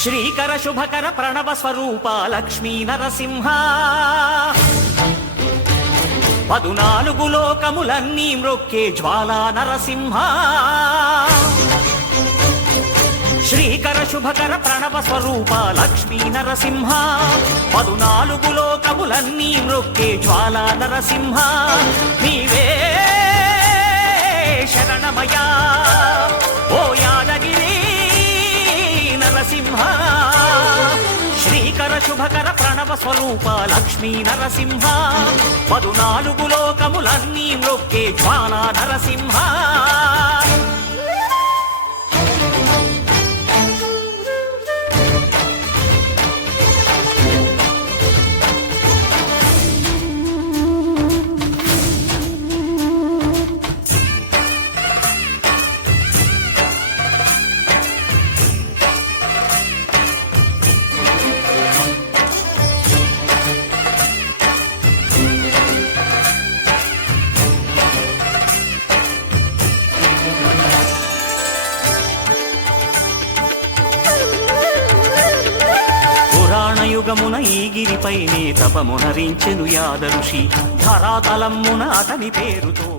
శ్రీకర శుభకర ప్రణవ స్వరూప లక్ష్మీ నరసింహ 14 లోకములన్నీ మ్రొక్కే జ్వాలా నరసింహ శ్రీకర శుభకర ప్రణవ స్వరూప లక్ష్మీ నరసింహ 14 లోకములన్నీ మ్రొక్కే జ్వాలా నరసింహ నీవే శరణమయా ఓ యాదగిరి నరసింహ శ్రీకర శుభకర ప్రణవ స్వరూప లక్ష్మీ నరసింహ 14 లోకములన్నీ మ్రొక్కే జ్వాలా నరసింహ యుగమున ఈ గిరిపైనే తపమునరించెను యాద ఋషి ధరాతలమ్మున అతని పేరుతో